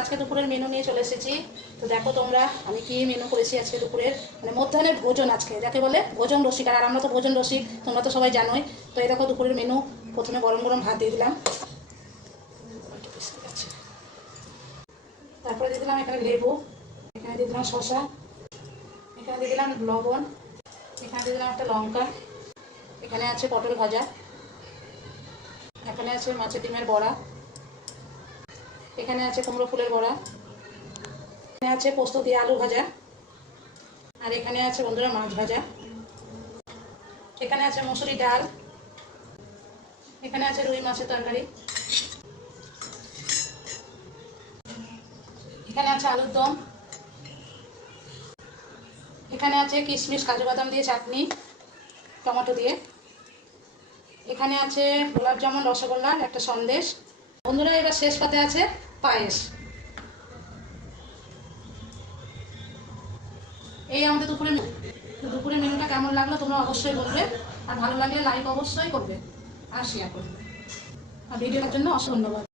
আজকে দুপুরের মেনু নিয়ে চলে এসেছি। তো দেখো তোমরা আমি কি মেনু করেছি আজকে দুপুরের, মানে মধ্যাহ্নের ভোজন আজকে যাকে বলে ভোজন রসিক, আর আমরা তো ভোজন রসিক, তোমরা তো সবাই জানোই। তো এই দেখো দুপুরের মেনু। প্রথমে গরম গরম ভাত দিয়ে দিলাম, তারপরে দিয়ে দিলাম এখানে লেবু, এখানে দিয়ে দিলাম শসা, এখানে দিয়ে দিলাম লবণ, এখানে দিয়ে দিলাম একটা লঙ্কা, এখানে আছে পটল ভাজা, এখানে আছে মাছের ডিমের বড়া, এখানে আছে কুমড়ো ফুলের বড়া, এখানে আছে পোস্ত দিয়ে আলু ভাজা, আর এখানে আছে বন্ধুরা মাছ ভাজা, এখানে আছে মসুরি ডাল, এখানে আছে রুই মাছের তরকারি, এখানে আছে আলুর দম, এখানে আছে কিশমিশ কাজু বাদাম দিয়ে চাটনি টমেটো দিয়ে, এখানে আছে গোলাপ জামুন রসগোল্লার একটা সন্দেশ। বন্ধুরা এবার শেষ পাতে আছে পায়েস। এই আমাদের দুপুরের মেনুটা কেমন লাগলো তোমরা অবশ্যই বলবে, আর ভালো লাগলে লাইক অবশ্যই করবে আর শেয়ার করবে। আর ভিডিওটার জন্য অসংখ্য ধন্যবাদ।